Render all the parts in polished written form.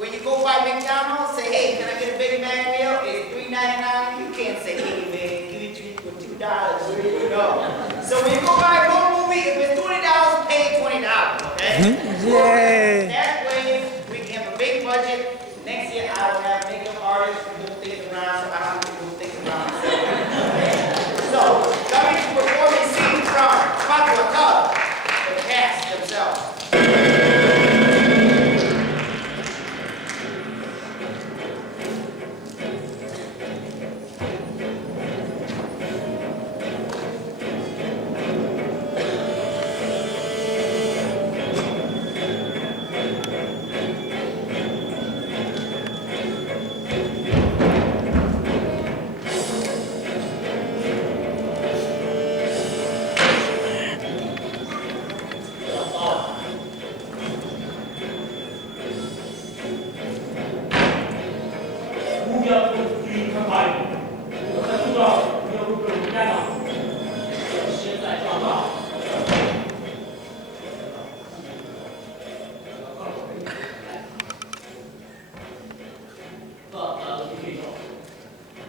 When you go by McDonald's, say, hey, can I get a Big Mac meal? It's $3.99. You can't say, hey, man, give it to me for $2. Where do you go? So when you go buy a movie, if it's $20, pay $20, okay? Yeah. That way, we can have a big budget. Next year, I will have makeup artists who move things around, so I don't have to move things around myself. Okay? So, coming to performing scene from Vaj Tuam Thawj, the cast themselves.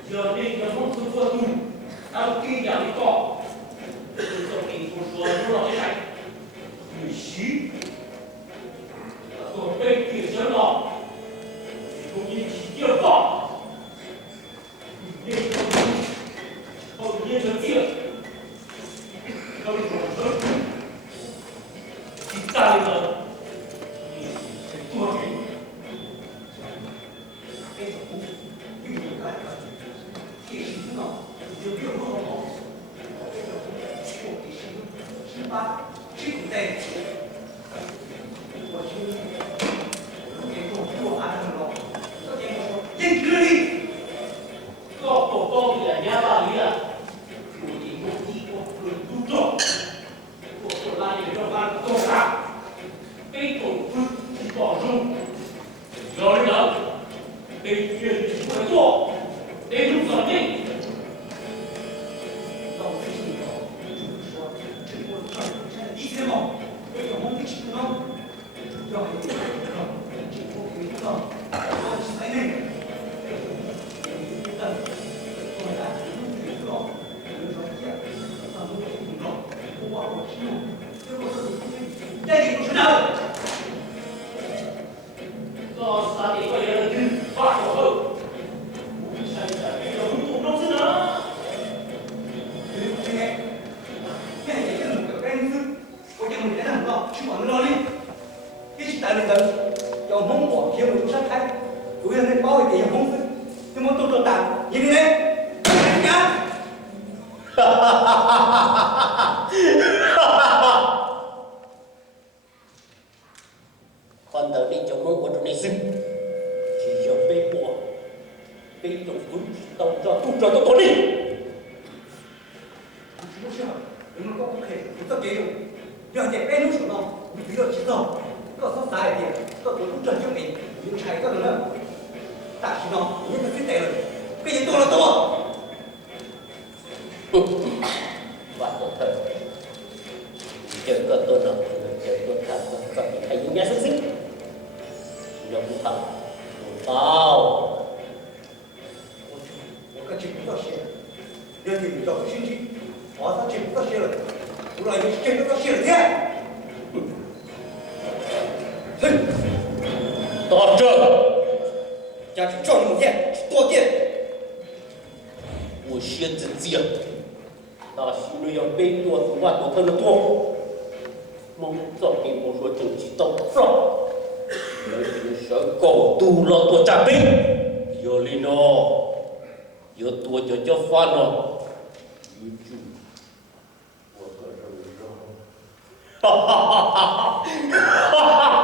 giờ đi giờ không xuống vừa tu ao kinh nhà đi cọ từ trong kinh của chúa nó là thế này người xí tổ bên kia sơn lò cũng như chỉ tiêu cọ nên không nhiên sơn kia không đi còn sơn thì ta đi rồi thì sẽ tua cái còn tới đi chống mong của trong này dừng chỉ giờ bê của bê tổng vốn tàu cho tu cho tôi đi不是，你们搞不开，不得给用。了解白牛手呢，你不要知道，告诉啥一点，告诉都这证明，有差一个人，但是呢，你们谁带了，给你多了多。và tổ thờ chờ cơ tôi nào chờ tôi thật và bị thấy những nhà xuất sinh nhiều cũng thật tao 我可听不到写，人民找不进去，我他听不到写了，不然你听不到写了天。嘿，到这，家去叫你们天多见，我先真接。那心里要背多少万多分的多，梦早给我说整齐到上，人家想搞多了多加倍，有理呢，有多就叫饭了，有酒，我可是让，哈哈哈哈哈哈。